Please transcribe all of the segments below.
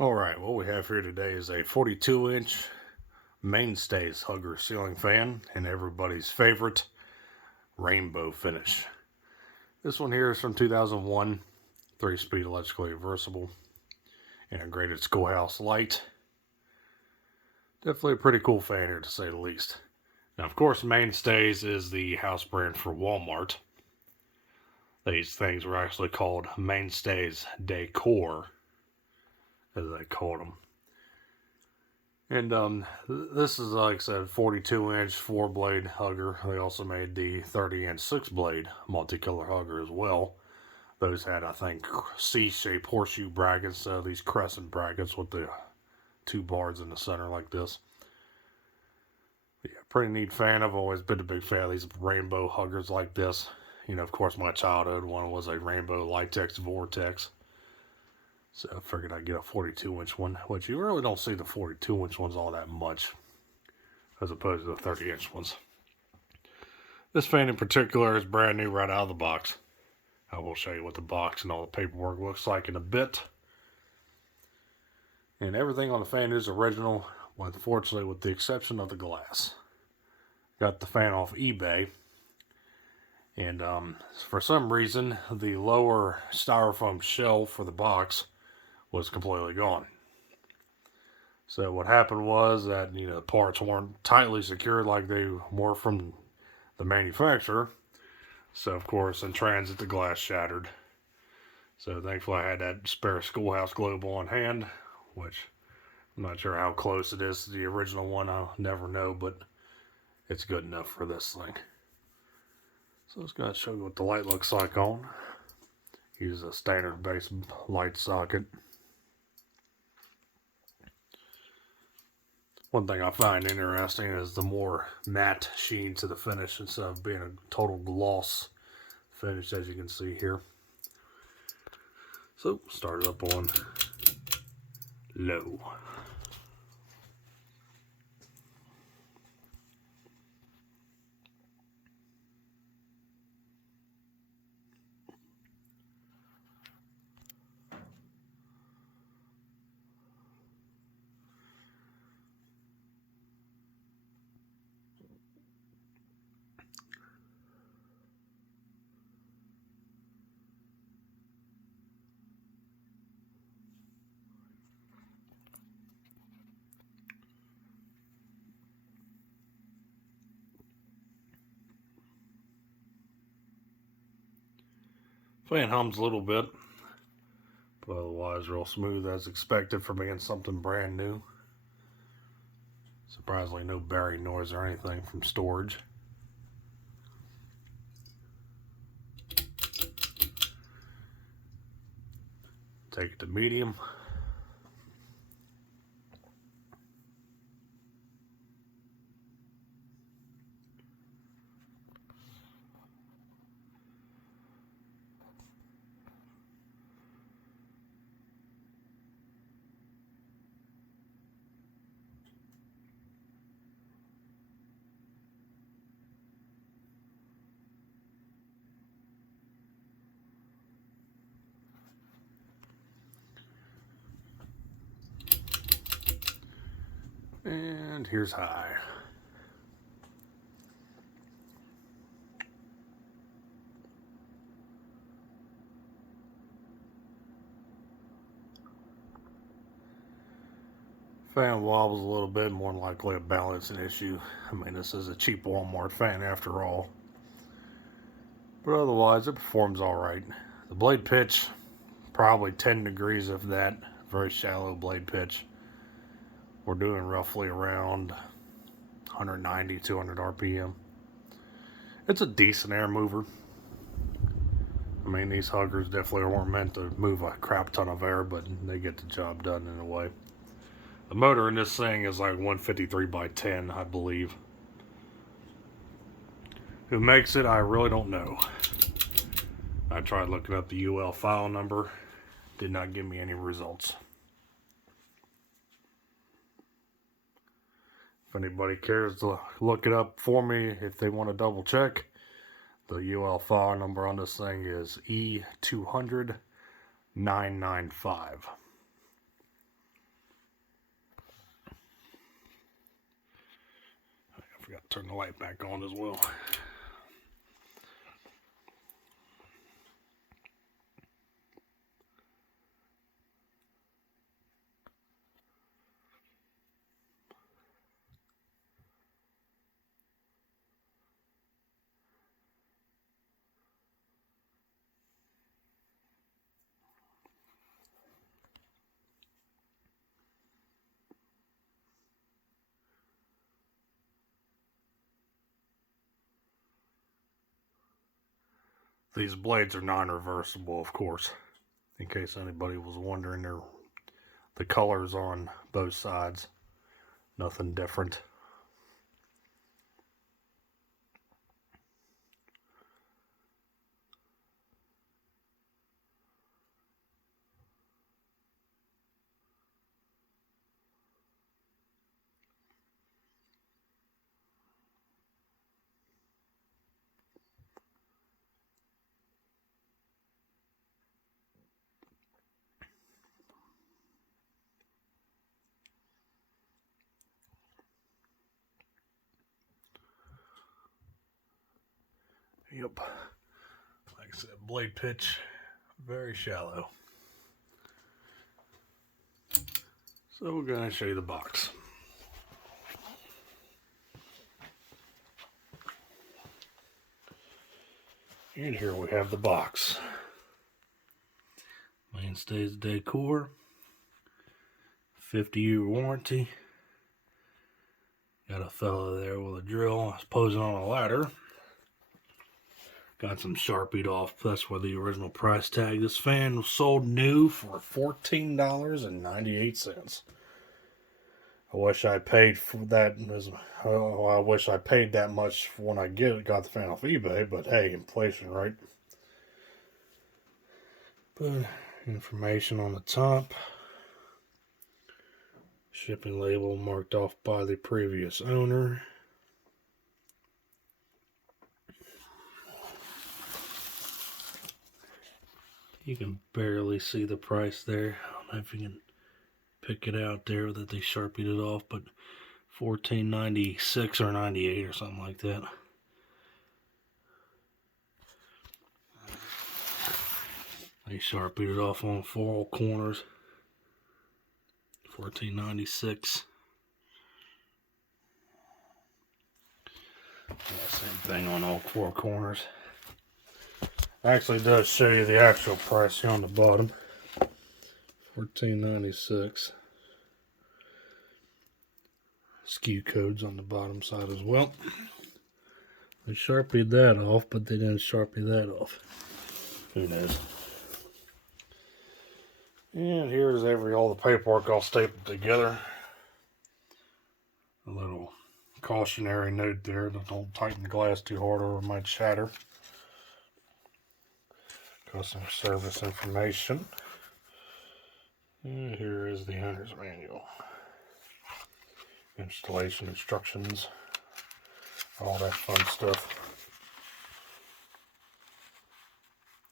Alright, what we have here today is a 42-inch Mainstays Hugger ceiling fan and everybody's favorite rainbow finish. This one here is from 2001, 3-speed electrically reversible, integrated schoolhouse light. Definitely a pretty cool fan here, to say the least. Now, of course, Mainstays is the house brand for Wal-Mart. These things were actually called Mainstays Decor, as they called them. And this is, like I said, 42-inch 4-blade hugger. They also made the 30-inch 6-blade multicolor hugger as well. Those had, I think, C-shaped horseshoe brackets, these crescent brackets with the 2 bars in the center like this. But yeah, pretty neat fan. I've always been a big fan of these rainbow huggers like this. You know, of course, my childhood one was a rainbow Litex Vortex. So I figured I'd get a 42-inch one, which you really don't see the 42-inch ones all that much, as opposed to the 30-inch ones. This fan in particular is brand new right out of the box. I will show you what the box and all the paperwork looks like in a bit. And everything on the fan is original, unfortunately with the exception of the glass. Got the fan off eBay. And for some reason, the lower styrofoam shell for the box was completely gone. So what happened was that, you know, the parts weren't tightly secured like they were from the manufacturer. So of course, in transit, the glass shattered. So thankfully I had that spare schoolhouse globe on hand, which I'm not sure how close it is to the original one. I'll never know, but it's good enough for this thing. So I was going to show you what the light looks like on. Use a standard base light socket. One thing I find interesting is the more matte sheen to the finish instead of being a total gloss finish, as you can see here. So start it up on low. Fan hums a little bit, but otherwise real smooth as expected for being something brand new. Surprisingly no bearing noise or anything from storage. Take it to medium. And here's high. Fan wobbles a little bit, more than likely a balancing issue. I mean, this is a cheap Walmart fan after all. But otherwise, it performs alright. The blade pitch, probably 10 degrees of that. Very shallow blade pitch. We're doing roughly around 190, 200 RPM. It's a decent air mover. I mean, these huggers definitely weren't meant to move a crap ton of air, but they get the job done in a way. The motor in this thing is like 153 by 10, I believe. Who makes it, I really don't know. I tried looking up the UL file number. Did not give me any results. If anybody cares to look it up for me, if they want to double check, the UL file number on this thing is E200995. turn the light back on as well. These blades are non-reversible, of course, in case anybody was wondering. The colors on both sides, nothing different. Yep, like I said, blade pitch, very shallow. So we're going to show you the box. And here we have the box. Mainstays Decor, 50-year warranty. Got a fella there with a drill posing on a ladder. Got some Sharpied off. That's where the original price tag. This fan was sold new for $14.98. I wish I paid for that. I wish I paid that much when I got the fan off eBay. But hey, inflation, right? But information on the top. Shipping label marked off by the previous owner. You can barely see the price there. I don't know if you can pick it out there that they Sharpied it off, but $14.96 or 98 or something like that. They Sharpied it off on 4 corners. $14.96. Yeah, same thing on all 4 corners. Actually does show you the actual price here on the bottom. $14.96. SKU codes on the bottom side as well. They Sharpied that off, but they didn't Sharpie that off. Who knows? And here's all the paperwork all stapled together. A little cautionary note there that don't tighten the glass too hard or it might shatter. Customer service information. And here is the owner's manual. Installation instructions. All that fun stuff.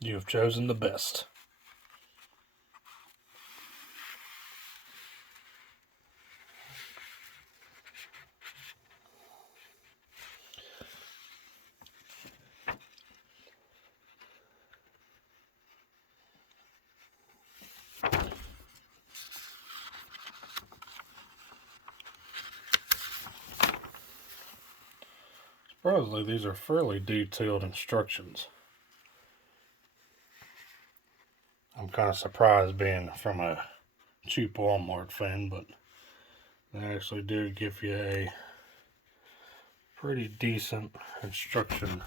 You have chosen the best. Surprisingly, these are fairly detailed instructions. I'm kind of surprised being from a cheap Wal-Mart fan, but they actually do give you a pretty decent instruction.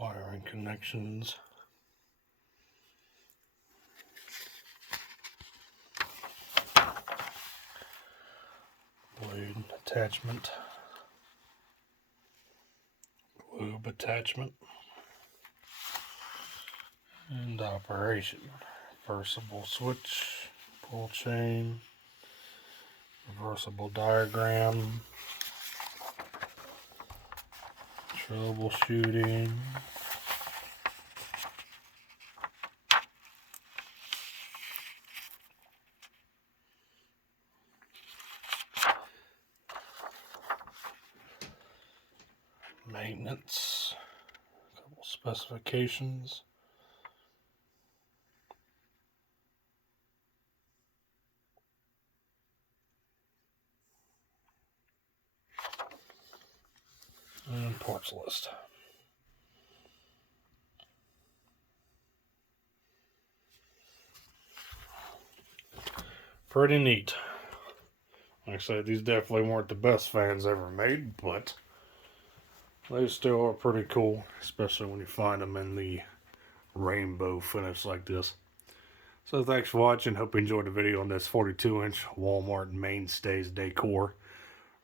Wiring connections. Blade attachment. Lube attachment. And operation. Reversible switch. Pull chain. Reversible diagram. Troubleshooting. Maintenance. A couple specifications. And parts list. Pretty neat. Like I said, these definitely weren't the best fans ever made, but they still are pretty cool, especially when you find them in the rainbow finish like this. So thanks for watching. Hope you enjoyed the video on this 42-inch Wal-Mart Mainstays Decor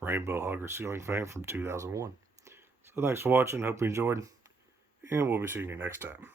Rainbow Hugger ceiling fan from 2001. So thanks for watching. Hope you enjoyed, and we'll be seeing you next time.